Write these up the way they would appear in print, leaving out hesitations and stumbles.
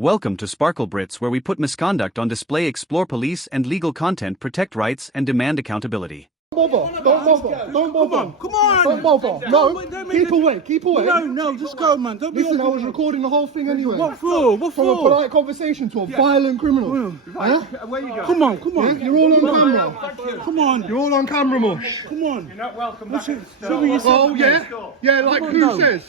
Welcome to sparklebritts, where we put misconduct on display, explore police and legal content, protect rights and demand accountability. Don't bother. Don't bother. Come on. Don't bother. No. Keep away. Keep away. No, just go, man. Don't be. Listen, I was recording the whole thing anyway. What for? What From a for? polite conversation to a violent criminal. Right. Where you go? Come on. Yeah? You're all on camera. Come on. You're all on camera, mush. Come on. You're not welcome back. Oh, yeah? Yeah, like who says?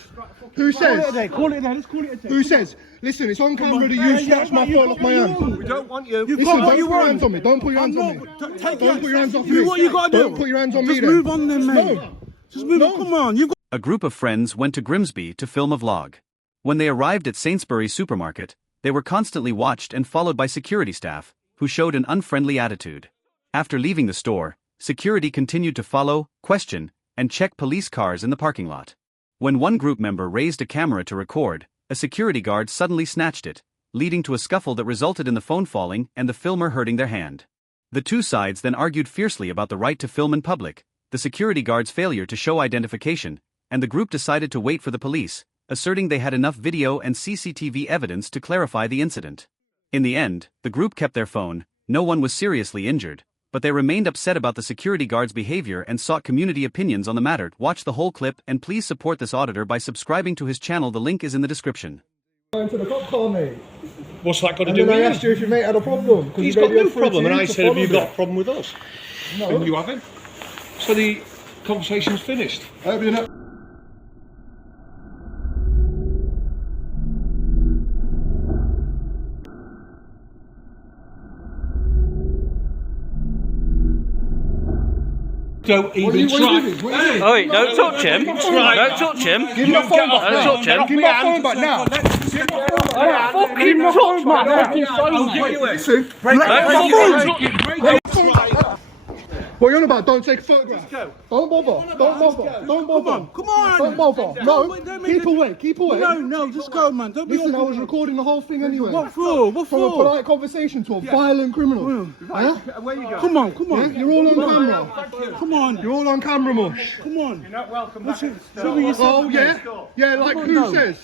Who says? Call it a day. Let's call it a day. Who says? Listen, it's on camera that you snatched my phone off my hand. We don't want you. Listen, don't put your hands on me. Don't put your hands on me. Don't Don't put your hands off me. Do what you gotta do. Don't put your hands on me Just then. move on then, mate. No. Just move on. Come on. You've got. A group of friends went to Grimsby to film a vlog. When they arrived at Sainsbury's supermarket, they were constantly watched and followed by security staff, who showed an unfriendly attitude. After leaving the store, security continued to follow, question, and check police cars in the parking lot. When one group member raised a camera to record, a security guard suddenly snatched it, leading to a scuffle that resulted in the phone falling and the filmer hurting their hand. The two sides then argued fiercely about the right to film in public, the security guard's failure to show identification, and the group decided to wait for the police, asserting they had enough video and CCTV evidence to clarify the incident. In the end, the group kept their phone, no one was seriously injured, but they remained upset about the security guard's behavior and sought community opinions on the matter. Watch the whole clip and please support this auditor by subscribing to his channel. The link is in the description. Going to the cop car, mate. What's that got to And do then with I you? asked you if your mate had a problem. He's got no problem, and I said, have you got a problem with us? No. And you haven't. So the conversation's finished. I hope you're not. Don't even try. Hey! Oh, wait, don't touch him. Don't touch him. Give me my phone back Don't now. touch him. Give me my phone back now. Fucking touch my Listen. Don't fucking What are you on about? Don't take a photograph. Don't bother. Don't bother. Don't bother. Come on. Don't bother. No. Keep away. Keep away. No, just go, man. Don't be. Listen, I was recording the whole thing anyway. What for? What From a for? polite conversation to a violent criminal. Yeah? Where you go? Come on. Yeah? You're all on camera. Come on. You're all on camera, mush. Come on. You're not welcome back. Oh, yeah? Yeah, like who says?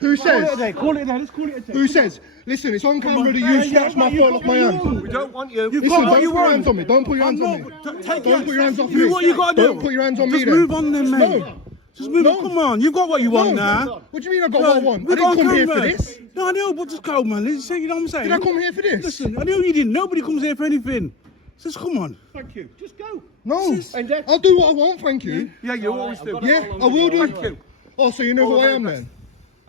Who says? Call it a day. Let's call it a day. Who says? Listen, it's on camera that you snatched my phone off my hand. We don't want you. Listen, don't put your hands on me. Don't put your hands on me. Don't Don't put your hands off me. Do what you gotta do. Don't put your hands on me Just then. move on then, mate. No. Just move on. Come on. You've got what you want now. What do you mean I got what I want? I We got didn't come here camera. for this. No, I know, but just go, man. Listen, you know what I'm saying? Did I come here for this? Listen, I know you didn't. Nobody comes here for anything. Just come on. Thank you. Just go. No. I'll do what I want, thank you. Yeah, you always do. Yeah, I will do. Thank you. Oh, so you know who I am then?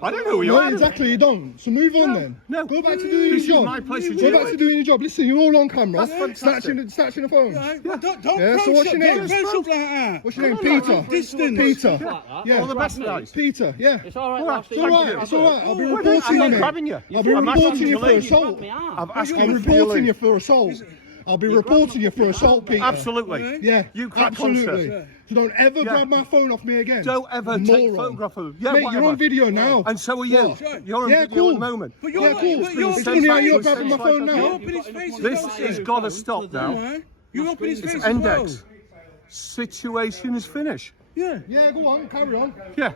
I don't know who you No, are. exactly, you don't. So move on then. No. Go back to doing This is your job. my place to Go do back it. to doing your job. Listen, you're all on camera. That's fantastic. Snatching the phone. Don't Yeah, so what's your name? Don't approach up like that. What's your name? Peter. Distance. Peter. Yeah. All the best, guys. Peter. Yeah. It's alright, It's alright. It's alright. I'll be I'm reporting not you. grabbing you. I'll be I'm reporting asking you you for to leave. assault. I'm I'm asking you for reporting you leave. for assault. I'll be reporting you for assault, Peter. Absolutely. Yeah. You crack on, absolutely. sir. So don't ever grab my phone off me again. Don't ever take Moron. photograph of Yeah, Mate, whatever. you're on video now. And so are you. What? You're on Yeah, video cool. at the moment. But Yeah, you're cool. But It's funny how you're grabbing my phone You're now. up in his face. This as has well. got to stop now. You're up in his face. It's as well. index. Situation is finished. Yeah. Yeah, go on, carry on. Yeah.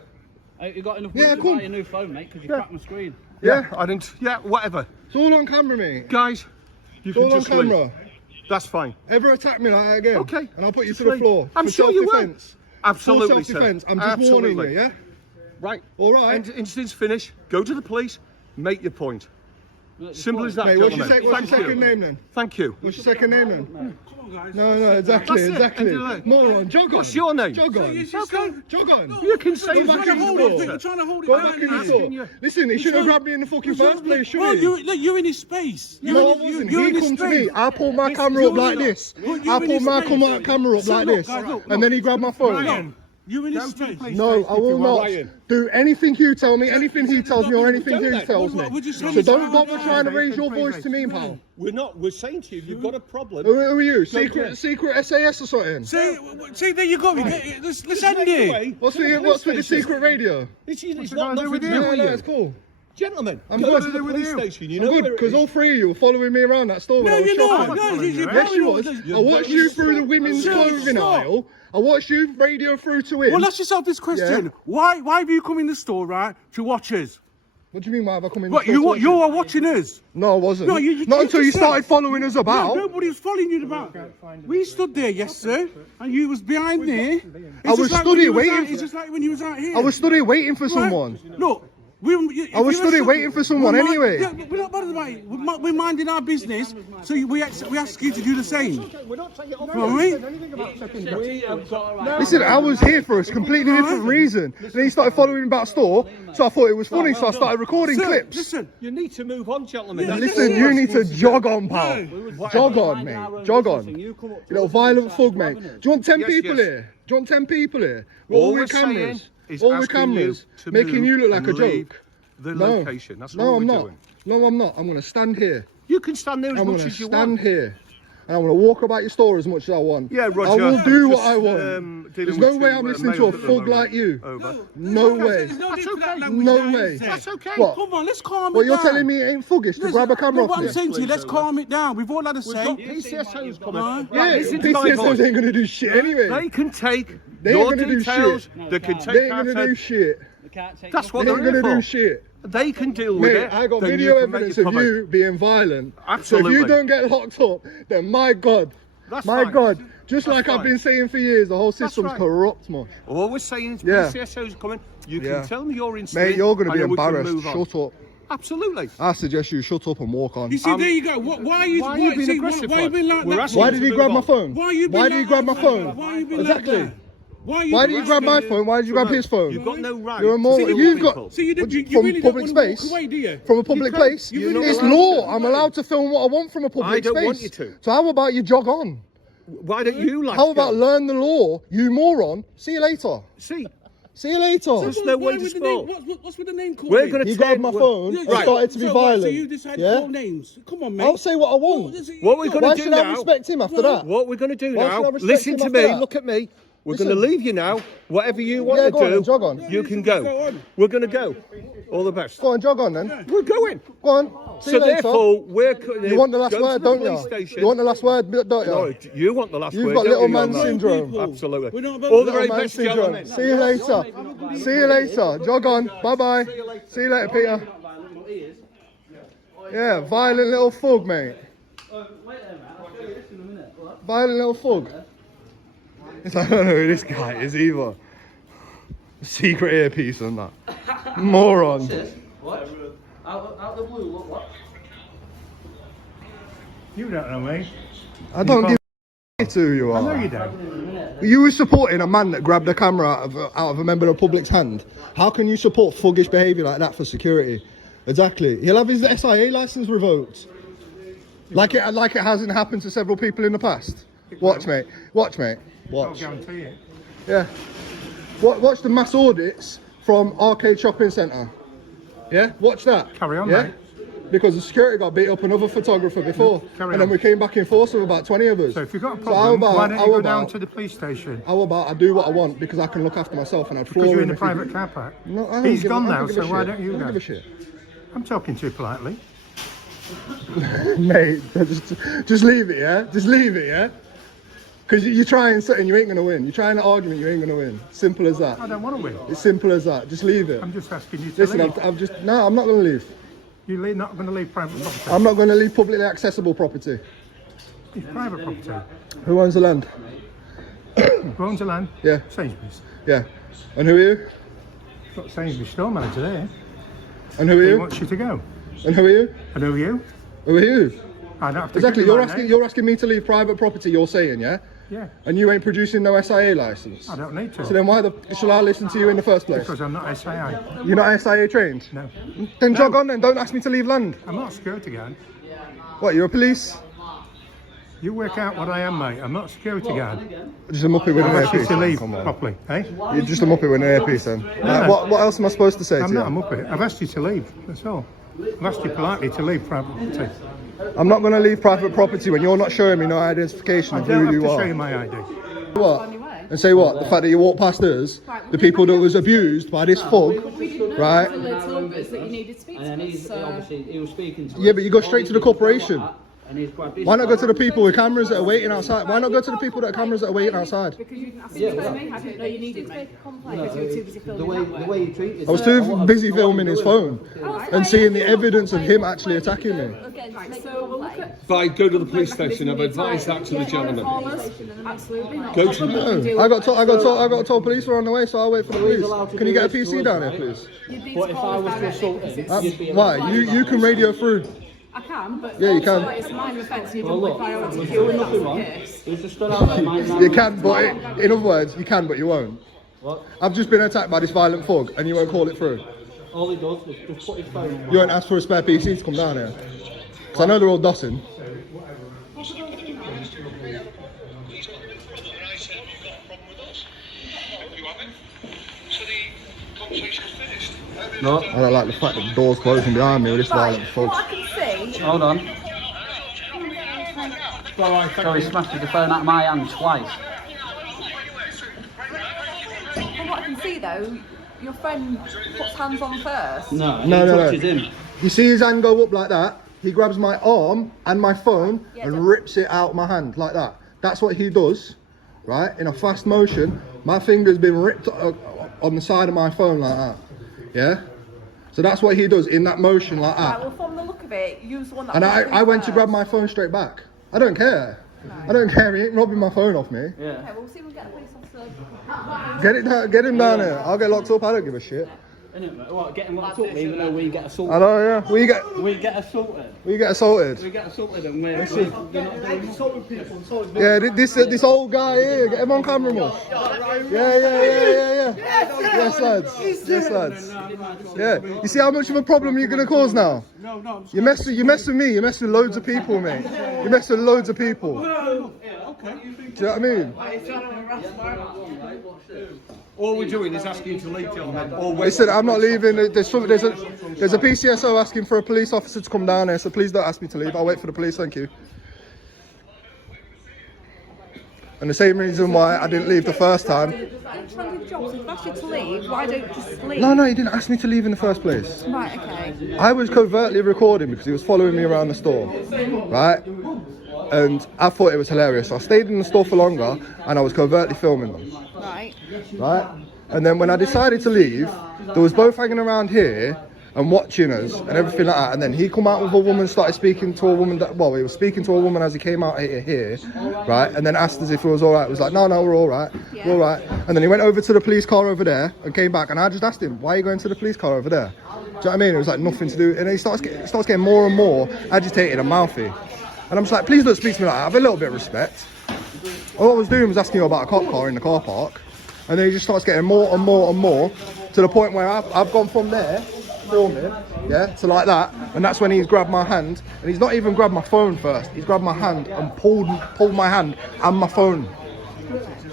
You got enough Yeah, money to cool. buy a new phone, mate, because you cracked my screen. Yeah. I didn't. Yeah, whatever. It's all on camera, mate. Guys, you It's can all on just leave. camera. That's fine. Ever attack me like that again? Okay. And I'll put you Just to the leave. floor. I'm for sure you will. self-defense. Absolutely, For self-defense. sir. I'm just Absolutely. warning you, yeah? Right. All right. And instance finished. Go to the police. Make your point. Simple as that, Mate, what's your, gentlemen. what's your Thank second you. name then? Thank you. What's your second name then? Come on, guys. No, exactly, That's it. exactly. End of the day. Moron, jog on. What's your name? Jog on. Okay. Jog on. You can say Go that. back in the Hold it. store. You're trying to hold it Go down. back in the man. store. Listen, he should have grabbed me in the fucking first place, Well, shouldn't he? you're in his space. No, I wasn't. You're He in his come to space. me. I pulled my camera up like this. I pulled my camera up So like look, this. guys, look, And then he grabbed my phone. Ryan, you're in his space. No, I will not Ryan. do anything you tell me, anything he tells me, or anything he tells me. Would you say So this don't out bother loud? trying to raise your voice to me, pal. We're not. We're saying to you, you've got a problem. Who are you? Secret SAS or something? See, there you go. Let's end it. What's with the secret radio? It's not nothing to do No, with no, you. it's cool. Gentlemen, I'm go good. to the police station. You I'm know good where it because is. all three of you were following me around that store when No, I was you're not. shopping. No, you're Yes, you paranoid. was. I watched you through the women's clothing aisle. I watched you radio through to him. Well, ask yourself this question: Why have you come in the store, right, to watch us? What do you mean, why have I come in? What, you are watching us? No, I wasn't. No, you Not until you just started said- following us about. No, nobody was following you about. We stood there, yes, sir, and you was behind there. I was stood here waiting. It's just like when you was out here. I was stood here waiting for Right? someone. Look, I was stood here waiting for someone anyway. Yeah, but we're not bothered about it. We're minding our business, so we ask you to do the same. We're not taking it off. Know what I mean? Listen, I was here for a completely different reason. Then he started following me about a store, so I thought it was funny, so I started recording Sir, clips. listen. You need to move on, gentlemen. That's Listen, all you I'm need to asking. jog on, pal. Yeah. Jog on, mate. Jog on. You little violent thug, mate. Do you want 10 Yes, people yes. here? Do you want 10 people here? All All we're with cameras. saying is All with asking cameras. you to Making move you look like a and leave joke. The No. location. That's No, all I'm we're not. doing. No, I'm not. I'm going to stand here. You can stand there as I'm much going to as you stand want. here. And I'm going to walk about your store as much as I want. Yeah, Roger. I will do what Just, I want. dealing There's with no way two, I'm listening to a males at the thug moment. like you. Over. No way. There's no need for that language No down way. here, sir. That's okay. What? Come on, let's calm Well, it you're down. telling me it ain't thuggish to Listen, grab a camera what off I'm me? saying to you, let's Please, calm it down. We've all had a We've say. got PCSOs coming. Right. Yeah, Listen to my PCSOs voice. ain't going to do shit anyway. They can take They ain't your gonna do details. shit. They can They take ain't our going to do shit. That's what They they're ain't going here to do for. shit. They can deal with Mate, it. I got then video you can make evidence your of comment. you being violent. So Absolutely. if you don't get locked up, then my God, That's my fine. God, just That's like I've fine. been saying for years, the whole system's right. corrupt, man. All we're saying is Yeah. PCSOs are coming. You Yeah. can tell me your incident. Mate, you're going to and be then we can embarrassed. move on. Shut up. Absolutely. I suggest you shut up and walk on. You see, there you go. Why are you Why are you being see, aggressive, why you been like We're that? asking Why you did to he move grab my on. phone? Why you been Why like did he grab my that? phone? Why you been Exactly. like that? Why you Why been did you grab my like that? phone? Why did you grab his phone? You've got no right. You're a to more. steal You've people. got So you from really don't public want to walk space. away, do you? From a public can't. place. You're not It's allowed law. to. I'm allowed to film what I want from a public I don't space. want you to. So how about you jog on? Why don't you like How about go? learn the law, you moron? See you later. See, See you later. There's no way to with the name, sport. what's with the name called? We're going to He grabbed my phone Yeah, and so- started to be so violent. So you decided yeah? to call names. Come on, mate. I'll say what I want. What we're gonna Why do should I now- respect him after that? What we're going to do Why should now, I respect listen him to after me, that? look at me. We're Listen. going to leave you now. Whatever you want Yeah, to go on do, then, jog on. you can Go go. on. We're going to go. All the best. Go on, jog on then. We're going. Go on. See So you later. therefore, we're going to You want the last go word, to the don't police you? station. You want the last word, don't you? No, you want the last You've word. got don't little you, man young syndrome. People. Absolutely. We're not about All the Little very man best, syndrome. gentlemen. See you later. See you later. Jog on. Bye bye. See you later, Peter. Yeah, violent little thug, mate. Violent little thug. It's like, I don't know who this guy is either. Secret earpiece and that. Moron. What? Out the blue, what? You don't know me. I don't give a to who you I know are. you don't. You were supporting a man that grabbed a camera out of a member of the public's hand. How can you support thuggish behaviour like that for security? Exactly. He'll have his SIA licence revoked. Like it hasn't happened to several people in the past. Watch, mate. Watch, mate. I'll Watch. guarantee it. Yeah. Watch the mass audits from Arcade Shopping Centre. Yeah. Watch that. Carry on, yeah? mate. Because the security got beat up another photographer before, Carry and then on. we came back in force with about 20 of us. So if you've got a So problem, why don't you how go down about- to the police station? How about I do what I want because I can look after myself and I'd Because floor you're in him the if he- private car park. No, I don't He's give a- gone I now, don't give a so why shit. don't you I go? don't give a shit. I'm talking to you politely. Mate, just leave it, yeah? Just leave it, yeah? Because you're trying something, you ain't going to win. You're trying an argument, you ain't going to win. Simple as that. I don't want to win. It's simple as that. Just leave it. I'm just asking you to Listen, leave. No, I'm not going to leave. You're not going to leave private property. I'm not going to leave publicly accessible property. It's private property. Who owns the land? Who owns the land? Yeah, Sainsbury's. yeah. And who are you? Got Sainsbury's store manager there. And who are He you? wants you to go. And who are you? And who are you? Who are you? I don't have to Exactly, give you you're my asking name. you're asking me to leave private property, you're saying, yeah? Yeah, And you ain't producing no SIA licence. I don't need to. So then why shall I listen to you in the first place? Because I'm not SIA. You're not SIA trained? No. Then jog on then, don't ask me to leave land. I'm not a security guard. What, you're a police? You work out what I am, mate. I'm not a security guard. Just a muppet with an I've asked you earpiece. to leave Come on. properly, eh? You're just a muppet with an earpiece then. no. What else am I supposed to say I'm to not a you? muppet. I've asked you to leave, that's all. I've asked you politely to leave private property. I'm not going to leave private property when you're not showing me no identification I of don't who have you to show are. you my ID. What? And say what? The fact that you walk past us, the people that was abused by this thug, We didn't know right? until they told us that you needed to speak to And then us. So he was speaking to Yeah, us. but you go straight to the corporation. And he's grabbed his Why not go phone. to the people with cameras that are waiting outside? Why not go to the people that have cameras that are waiting outside? Because you didn't ask me to phone me. I didn't know you needed me. Because you were too busy The filming way, that the way. way he treated I was too busy filming his phone and seeing the evidence of him actually attacking me. So we'll look at If I go to the police station, I've advised that to the gentleman. absolutely not. Go to No, I got told police were on the way, so I'll wait for the police. Can you get a PC down here, please? You'd need But to if I call was us to directly assault because him, it's- you'd be Why? You can radio through. I can, but Yeah, you also can. it's minor offence. You Well, don't look, priority. was If doing that's nothing the wrong. case. He was just stood out there, minding You can, but in other words, you can, but you won't. What? I've just been attacked by this violent thug, and you won't call it through. All he does was just put his phone. You won't ask for a spare PC to come down here. Because I know they're all dossing. No. I don't like the fact that the door's closing behind me with this violent thug. What I can see, Hold on. So he smashed the phone out of my hand twice. from what I can see though, your friend puts hands on first. No, he No. touches him. You see his hand go up like that? He grabs my arm and my phone and rips it out my hand like that. That's what he does, right? In a fast motion, my finger's been ripped on the side of my phone like that. Yeah? So that's what he does in that motion like Right, that. well, from the look of it, you was the one that. And pushed I him went to first. grab my phone straight back. I don't care. I don't care. He ain't robbing my phone off me. Yeah. Okay, well, we'll see if we can get a police officer. Get him down here. I'll get locked up. I don't give a shit. Innit? What, getting locked up even though we get assaulted? I know, yeah. We get assaulted. we get assaulted. We get assaulted and we're they're not doing nothing. Yeah, this old guy here. Get him on camera, Mush. Yeah. Yes, lads. Yeah. You see how much of a problem you're gonna cause now? No. You mess with me. You mess with loads of people, mate. You mess with loads of people. Okay. Do you know what I mean? All we're doing is asking you to leave, gentlemen. Or wait. Listen, I'm not leaving. There's a PCSO asking for a police officer to come down here, so please don't ask me to leave. I'll wait for the police, thank you. And the same reason why I didn't leave the first time. Transit jobs, if asked you to leave, why don't you just leave? No, he didn't ask me to leave in the first place. Right, okay. I was covertly recording because he was following me around the store, right? And I thought it was hilarious. So I stayed in the store for longer and I was covertly filming them, Right. right? And then when I decided to leave, they was both hanging around here and watching us and everything like that. And then he come out with a woman, started speaking to a woman he was speaking to a woman as he came out here, right? And then asked us if it was all right. It was like, no, we're all right. We're all right. And then he went over to the police car over there and came back. And I just asked him, why are you going to the police car over there? Do you know what I mean? It was like nothing to do. And he starts getting more and more agitated and mouthy. And I'm just like, please don't speak to me like that. Have a little bit of respect. All I was doing was asking you about a cop car in the car park. And then he just starts getting more and more and more to the point where I've gone from there, filming, yeah, to like that. And that's when he's grabbed my hand. And he's not even grabbed my phone first. He's grabbed my hand and pulled my hand and my phone.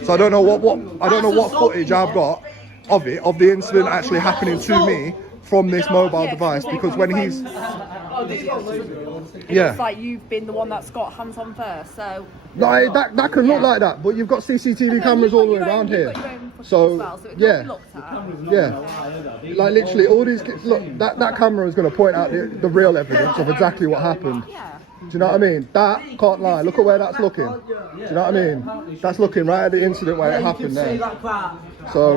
So I don't know what footage I've got of the incident actually happening to me from this mobile device, because when he's It's like you've been the one that's got hands on first, so. no, that can look like that, but you've got CCTV cameras all the way around here. So yeah, like literally all these. Look, that camera is going to point out the real evidence of exactly what happened. Do you know what I mean? That can't lie. Look at where that's looking. Do you know what I mean? That's looking right at the incident where it happened there. So,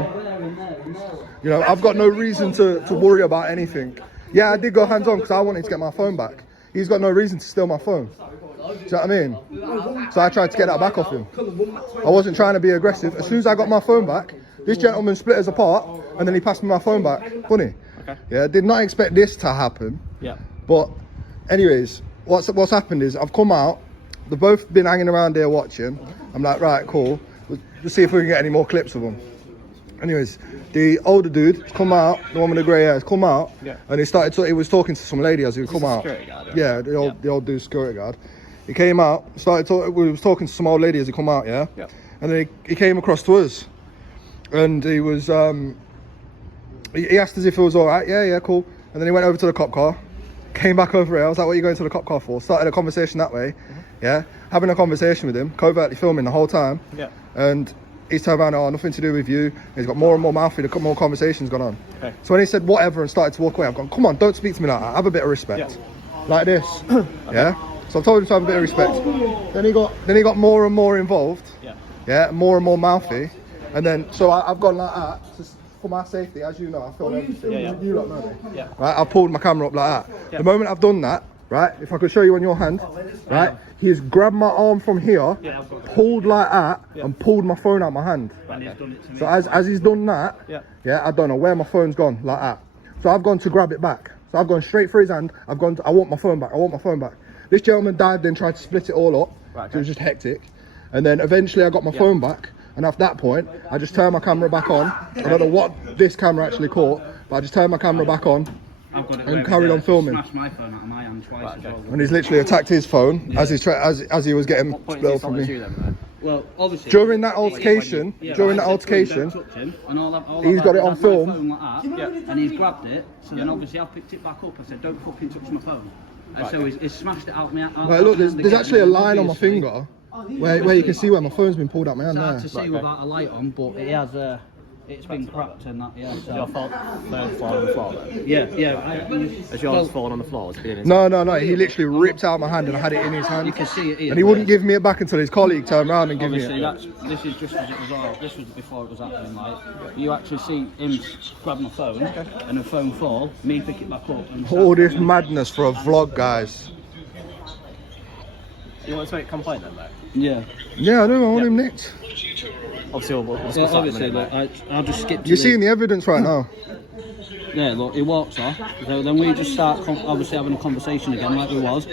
you know, I've got no reason to worry about anything. Yeah, I did go hands on because I wanted to get my phone back. He's got no reason to steal my phone. Do you know what I mean? So I tried to get that back off him. I wasn't trying to be aggressive. As soon as I got my phone back, this gentleman split us apart and then he passed me my phone back. Funny. Okay. Yeah, I did not expect this to happen. Yeah. But anyways, what's happened is I've come out. They've both been hanging around here watching. I'm like, right, cool. Let's see if we can get any more clips of them. Anyways, the older dude has come out, the one with the grey hair has come out, and he was talking to some lady as he would come out. Security guard, yeah, the old dude, security guard. He came out, we was talking to some old lady as he come out, yeah? And then he came across to us, and he was, he asked us if it was all right, yeah, cool. And then he went over to the cop car, came back over here. I was like, what are you going to the cop car for? Started a conversation that way, yeah? Having a conversation with him, covertly filming the whole time. Yeah. And he's turned around, oh, nothing to do with you. He's got more and more mouthy, more conversations gone on. Okay. So when he said whatever and started to walk away, I've gone, come on, don't speak to me like that. Have a bit of respect. Like this, yeah? So I told him to have a bit of respect. Then he got more and more involved. Yeah, more and more mouthy. And then, so I've gone like that, just for my safety, as you know, I film everything. You lot know me. Right, I pulled my camera up like that. The moment I've done that, right, if I could show you on your hand, right, he's grabbed my arm from here, pulled like that, and pulled my phone out my hand. So as he's done that, I don't know where my phone's gone, like that. So I've gone to grab it back. So I've gone straight for his hand, I want my phone back, This gentleman dived in, tried to split it all up, so it was just hectic. And then eventually I got my phone back, and at that point, I just turned my camera back on. I don't know what this camera actually caught, but I just turned my camera back on and carried on filming. Smashed my phone out of my hand twice as well. And he's literally attacked his phone as he was getting spilled from me. Well, obviously, During that altercation, he's got it on film. And he's grabbed it, so then obviously I picked it back up. I said, don't fucking touch my phone. And so he's smashed it out my hand. Right, look, there's actually a line on my finger where you can see where my phone's been pulled out my hand It's hard there. to see without a light on, but it has it's been cracked and that, So. Your phone fallen on the floor then? Has yours fallen on the floor? No, he literally ripped out my hand and I had it in his hand. You can see it here. And he wouldn't give me it back until his colleague turned around and gave me it. This is just as it was all. This was before it was happening. Like you actually see him grab my phone and the phone fall. Me pick it back up. And All this madness for a vlog, guys. You want to make a complaint then, mate? Yeah, I do. I want him nicked. Obviously, we'll discuss that in a minute, mate. I'll just skip to You're seeing the evidence right now. Yeah, look, he walks off. So then we just start obviously having a conversation again, like we was.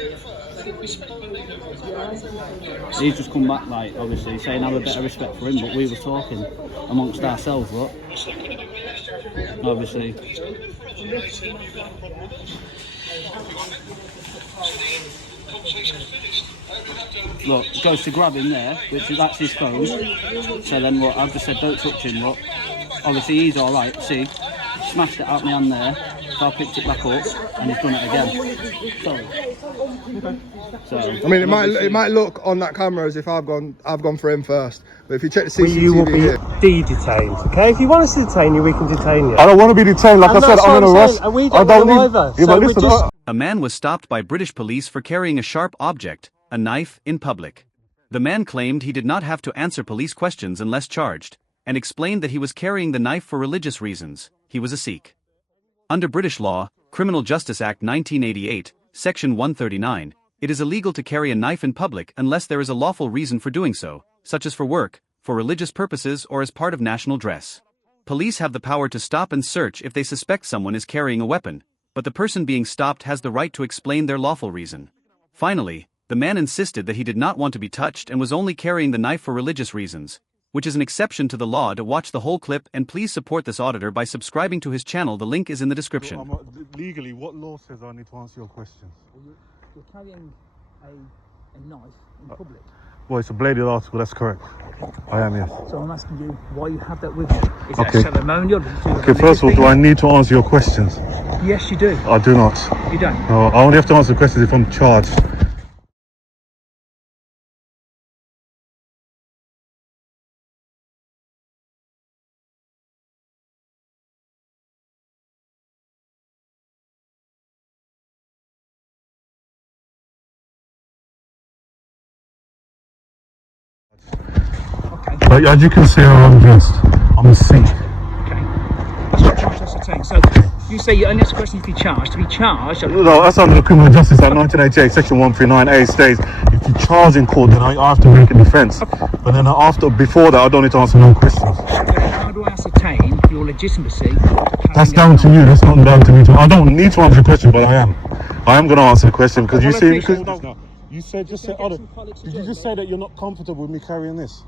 He's just come back, like obviously saying have a bit of respect for him, but we were talking amongst ourselves, look. Obviously. Look, goes to grab him there, that's his phone. So then look, I've just said don't touch him, look. Obviously he's alright, see? Smashed it out my hand there, so I picked it back up and he's done it again. Sorry. So I mean, it might look on that camera as if I've gone for him first, but if you check the CCTV you will be here, de-detained, okay? If you want us to detain you, we can detain you. I don't want to be detained. Like I said, I'm in a rush. And we I don't don't know either. Yeah, So but we're listen, just... A man was stopped by British police for carrying a sharp object, a knife, in public. The man claimed he did not have to answer police questions unless charged, and explained that he was carrying the knife for religious reasons. He was a Sikh. Under British law, Criminal Justice Act 1988, Section 139, it is illegal to carry a knife in public unless there is a lawful reason for doing so, such as for work, for religious purposes, or as part of national dress. Police have the power to stop and search if they suspect someone is carrying a weapon, but the person being stopped has the right to explain their lawful reason. Finally, the man insisted that he did not want to be touched and was only carrying the knife for religious reasons, which is an exception to the law. To watch the whole clip and please support this auditor by subscribing to his channel, the link is in the description. Legally, what law says I need to answer your questions? you're carrying a knife in public. Well, it's a bladed article, that's correct. I am, yes. So I'm asking you why you have that with you. Is Okay. that ceremonial? Okay, first of all, do I need to answer your questions? Yes, you do. I do not. You don't? No, I only have to answer questions if I'm charged. Okay. But as you can see, I'm dressed. I'm a Sikh. Okay. That's what charge us to take. So you say you only ask a question if you're charged. To be charged. No, that's under the Criminal Justice Act 1988, Section 139A states if you charge in court, then I have to make a defence. But then before that, I don't need to answer no questions. How do I ascertain your legitimacy? That's down to you. That's not down to me. I don't need to answer the question, but I am. I am going to answer the question because you see. You said did you just say that you're not comfortable with me carrying this?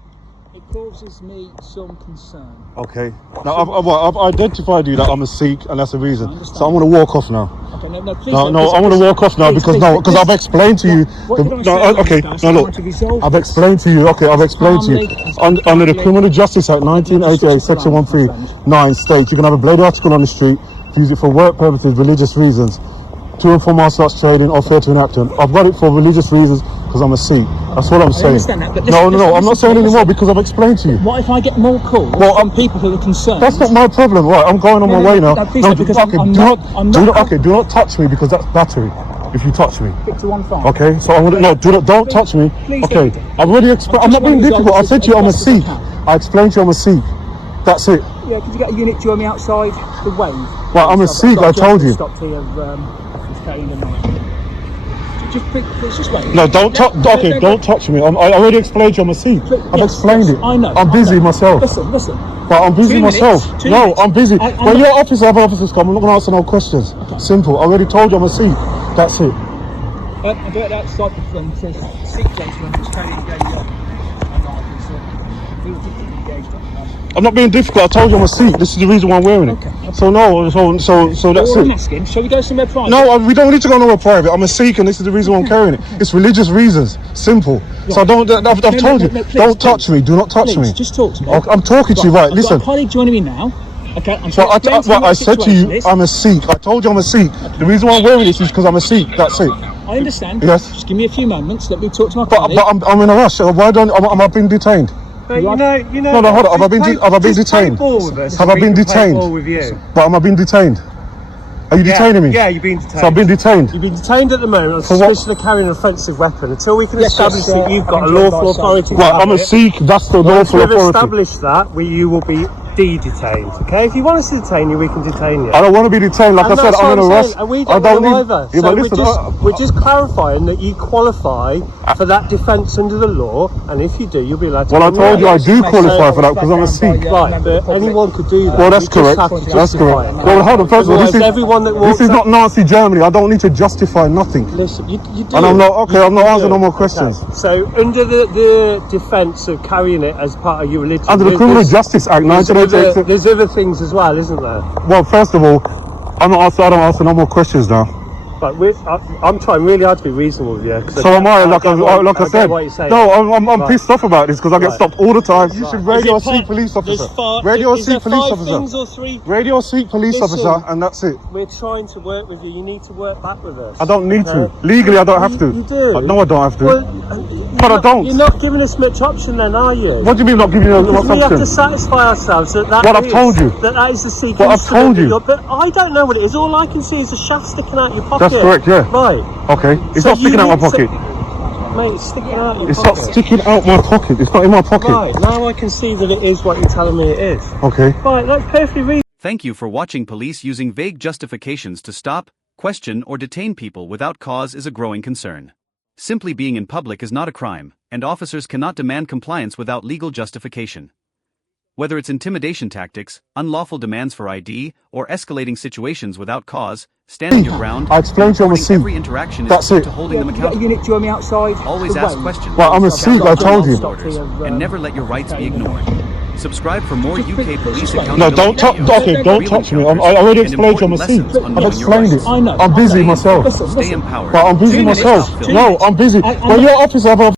It causes me some concern. Okay. Now I've identified you that I'm a Sikh, and that's the reason. So I'm going to walk off now. Okay, no, please. No, I'm going to walk off now because I've explained to you. I've explained to you. Okay, I've explained to you. Under the Criminal Justice Act 1988, Section 139 states you can have a bladed article on the street, use it for work purposes, religious reasons, to and from martial arts trading or theatre enactment. I've got it for religious reasons because I'm a Sikh. That's what I'm saying. I understand that, but No, I'm not saying anymore because I've explained to you. What if I get more calls from people who are concerned? That's not my problem. Right, I'm going on my way now. No, please, because do not touch me because that's battery. if you touch me. Victor 15. Okay, so I want to, no, don't touch me. Please Okay, don't. I've already explained. I'm not being difficult. I said to you I'm a As best as I Sikh. can. I explained to you I'm a Sikh. That's it. Yeah, could you get a unit to join me outside the wave? Well, I'm a Sikh, I told you. Stopped here, carrying the knife. Just wait. No, don't touch. Okay, don't touch me. I already explained to you I'm a Sikh. I've explained it. I know. I'm busy myself. Listen. But I'm busy 2 minutes, myself. 2 No, minutes. I'm busy. I'm When not- your other officers come, I'm not going to answer no questions. Okay. Simple. I already told you I'm a Sikh. That's it. I do it outside the front. It says Sikh gentleman who's carrying engaged. I'm not being difficult. I told you I'm a Sikh. This is the reason why I'm wearing it. Okay. So no, so that's All I'm it. asking, shall we go somewhere private? No, we don't need to go nowhere private. I'm a Sikh, and this is the reason why I'm carrying it. It's religious reasons. Simple. So don't. I've told you. please, Don't touch me. Do not touch Please, me. just talk to me. I'm talking to you. Right. I've got Listen. a colleague joining me now. Okay, I'm Well, I I said to you, I'm a Sikh. I told you I'm a Sikh. The reason why I'm wearing this is because I'm a Sikh. That's it. I understand. Yes. Just give me a few moments. Let me talk to my But colleague. I'm in a rush. Why don't? Am I being detained? But you know. No, hold on. Have I been just play detained? ball with us. Have I We been can play detained? ball with you. But am I being detained? Are you detaining me? Yeah, you've been detained. So I've been detained. You've been detained at the moment on For what? suspicion of carrying an offensive weapon until we can Yes, establish yes, that you've got a I'm lawful enjoyed by authority. some. Right, to I'm a have it. Sikh. That's the Once lawful we've authority. established that, you will be de-detained. Okay, if you want us to detain you, we can detain you. I don't want to be detained. Like And I said, that's I'm in what a I'm rush. saying, and we I don't don't know need. either. Yeah, So but listen, we're just clarifying that you qualify for that defence under the law, and if you do, you'll be allowed to. well, I come told you out. I do qualify for that because I'm a Sikh. Right, but anyone could do that. Well, that's You just correct. have to That's justify correct. it. Well, hold on. First of all, Otherwise, everyone that walks this is up- not Nazi Germany. I don't need to justify nothing. Listen, you do. And I'm not okay. I'm not You answering do. no more questions. Okay. So, under the defence of carrying it as part of your religion, Under the Criminal Justice Act, there's 1988. there's other things as well, isn't there? Well, first of all, I don't answer no more questions now. But I'm trying really hard to be reasonable with you. 'Cause So am I. Like I get said. what you're saying. No, I'm Right. pissed off about this because I get Right. stopped all the time. You should radio Is it Sikh part- police officer. there's Radio is there Sikh police 5 officer. things or 3? Radio Sikh police Listen. officer, and that's it. We're trying to work with you. You need to work back with us. I don't need to. Okay? Legally, I don't have to. You do. No, I don't have to. Well, But I don't. You're not giving us much option then, are you? What do you mean not giving you Because much we have to option? satisfy ourselves that What I've told you. that is the secret. What I've told you. But I don't know what it is. All I can see is a shaft sticking out your pocket. That's correct, yeah. Right. Okay, it's So not sticking you out my need to- pocket. Mate, it's sticking out your It's pocket. not sticking out my pocket. It's not in my pocket. Right, now I can see that it is what you're telling me it is. Okay. Right, that's perfectly reasonable. Thank you for watching. Police using vague justifications to stop, question, or detain people without cause is a growing concern. Simply being in public is not a crime, and officers cannot demand compliance without legal justification. Whether it's intimidation tactics, unlawful demands for ID, or escalating situations without cause, standing your ground, I explained to you I'm a reporting Sikh. every interaction is That's key it. to holding them Could you get a accountable. unit to join me outside Always the ask wave? questions. Well, I'm a Sikh. I told you. Orders, and never let your rights be ignored. Subscribe for more UK police No, accountability. No, don't touch. videos, Okay, don't real touch me. encounters, I already and explained to you I'm a important Sikh. lessons on I've knowing your explained rights. it. I know. I'm busy Stay myself. informed, Stay empowered. But I'm busy 2 minutes, myself. 2 No, minutes. I'm busy. I'm When not- your officer have a